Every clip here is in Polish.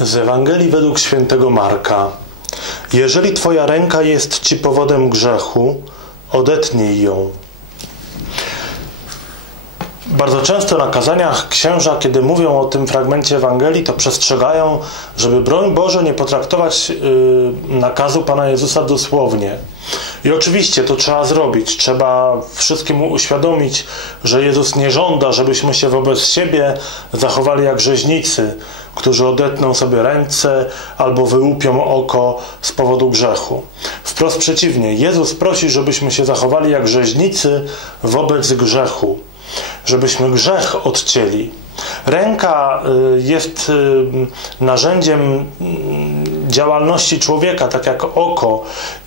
Z Ewangelii według świętego Marka. Jeżeli Twoja ręka jest Ci powodem grzechu, odetnij ją. Bardzo często na kazaniach księża, kiedy mówią o tym fragmencie Ewangelii, to przestrzegają, żeby broń Boże nie potraktować yy, nakazu Pana Jezusa dosłownie. I oczywiście to trzeba zrobić. Trzeba wszystkim uświadomić, że Jezus nie żąda, żebyśmy się wobec siebie zachowali jak rzeźnicy, którzy odetną sobie ręce albo wyłupią oko z powodu grzechu. Wprost przeciwnie, Jezus prosi, żebyśmy się zachowali jak rzeźnicy wobec grzechu, żebyśmy grzech odcięli. Ręka y, jest y, narzędziem działalności człowieka, tak jak oko,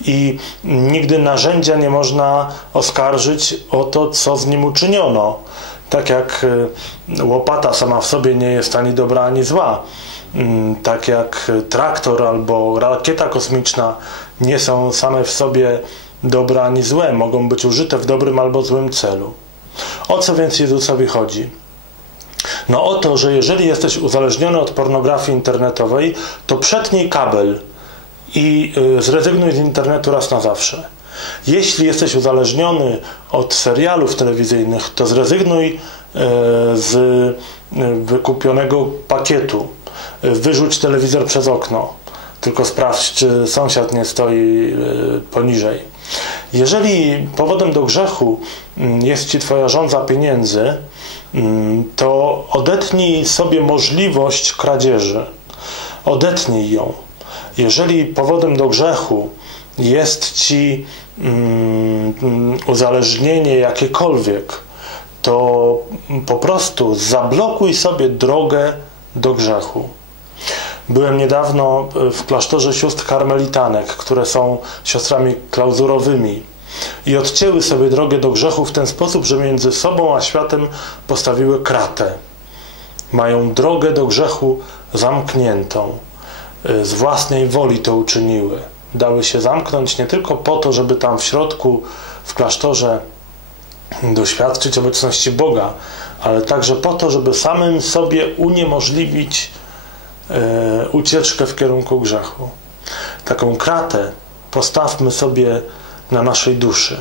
i nigdy narzędzia nie można oskarżyć o to, co z nim uczyniono. Tak jak y, łopata sama w sobie nie jest ani dobra, ani zła. Mm, tak jak traktor albo rakieta kosmiczna nie są same w sobie dobre ani złe, mogą być użyte w dobrym albo złym celu. O co więc Jezusowi chodzi? No o to, że jeżeli jesteś uzależniony od pornografii internetowej, to przetnij kabel i zrezygnuj z internetu raz na zawsze. Jeśli jesteś uzależniony od serialów telewizyjnych, to zrezygnuj z wykupionego pakietu. Wyrzuć telewizor przez okno. Tylko sprawdź, czy sąsiad nie stoi poniżej. Jeżeli powodem do grzechu jest ci Twoja żądza pieniędzy, to odetnij sobie możliwość kradzieży. Odetnij ją. Jeżeli powodem do grzechu jest ci um, uzależnienie jakiekolwiek, to po prostu zablokuj sobie drogę do grzechu. Byłem niedawno w klasztorze sióstr karmelitanek, które są siostrami klauzurowymi i odcięły sobie drogę do grzechu w ten sposób, że między sobą a światem postawiły kratę. Mają drogę do grzechu zamkniętą. Z własnej woli to uczyniły. Dały się zamknąć nie tylko po to, żeby tam w środku, w klasztorze doświadczyć obecności Boga, ale także po to, żeby samym sobie uniemożliwić e, ucieczkę w kierunku grzechu. Taką kratę postawmy sobie na naszej duszy,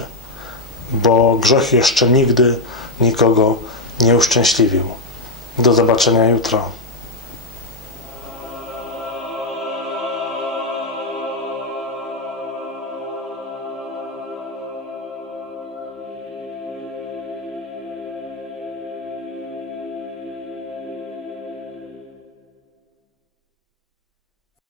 bo grzech jeszcze nigdy nikogo nie uszczęśliwił. Do zobaczenia jutro.